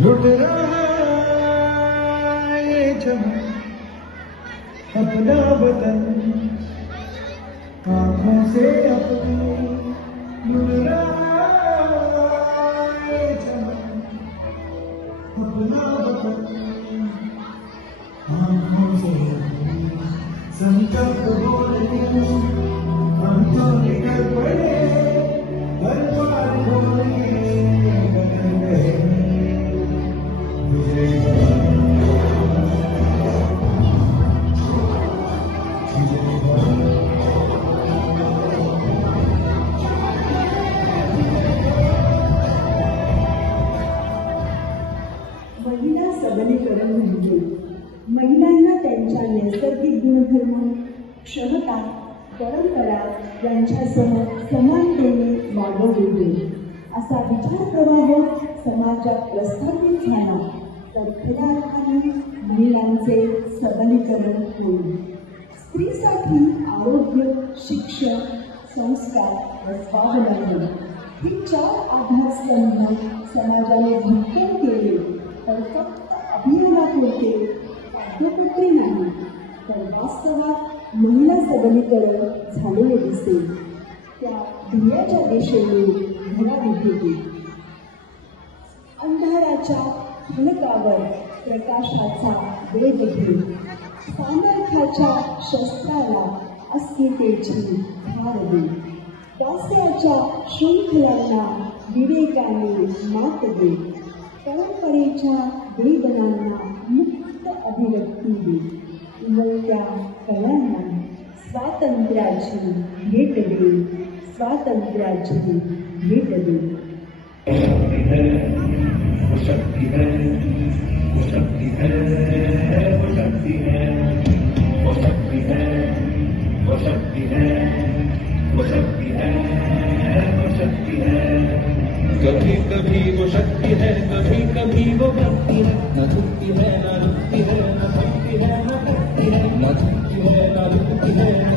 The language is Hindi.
लुट रहा ये अपना वतन। आँखों से अपनी लुट रहा अपना वतन। आँखों से अपनी संकल्प बोले महिला सबलीकरण म्हणजे महिलांना त्यांच्या नैसर्गिक गुणधर्म क्षमता परंपरा यांच्यासह समानतेने वागवू असा विचार प्रवाह समाजात प्रस्थापित झाला तर खऱ्या अर्थाने महिलांचे सबलीकरण होईल. स्त्रीसाठी आरोग्य शिक्षण संस्कार व स्वावलंबन हे चार आधारस्तंभ समाजाने भक्कम केले. तर फक्त अभियानापुरते कागदोपत्री नाही तर वास्तवात महिला सबलीकरण झालेले दिसेल त्या ध्येयाच्या दिशेने धडा घेते अंधाराच्या फलकावर प्रकाशाचा वेग घेईल सामर्थ्याच्या शस्त्राला अस्मितेची धार दे दास्याच्या शृंखलांना विवेकाने मात दे परंपरेच्या वेदनांना मुक्त अभिव्यक्ती दे. उमलत्या स्वातंत्र्याची भेट दे. स्वातंत्र्याची भेट दे. शक्ति है, वो शक्ति है, वो शक्ति है, वो शक्ति है, वो शक्ति है। शक्ति है शक्ति है कभी कभी वो शक्ति है, कभी कभी वो भक्ति है। न झुकती है, न रुकती है, न थकती है, न है। झुकती है, न रुकती है, न भक्ति शक्ति है